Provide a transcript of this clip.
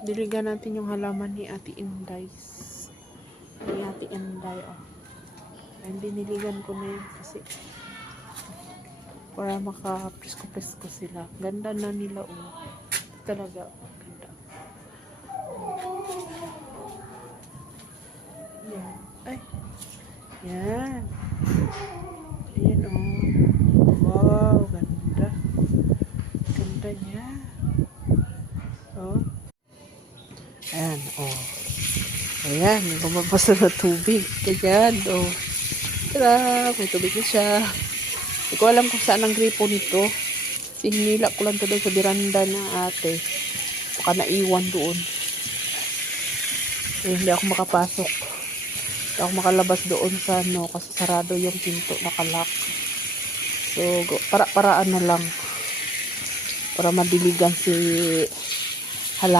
Diligan natin yung halaman ni Ate Inday. Ni Ate Inday, oh. Ayun, diniligan ko na yun kasi para maka-presko-presko sila. Ganda na nila, oh. Talaga, ganda. Yan. Ay. Yan. Ayan, oh. Wow, ganda. Ganda niya. Oh. Ayan, oh. Ayan, lumabas na ng tubig. Ayan, oh. Tara, may tubig na siya. Hindi ko alam kung saan ang gripo nito. Kasi hinila ko lang doon sa biranda na ate. Baka naiwan doon. Eh, hindi ako makapasok. Hindi ako makalabas doon sa ano, kasi sarado yung pinto, nakalak. So, para-paraan na lang. Para madiligan si hala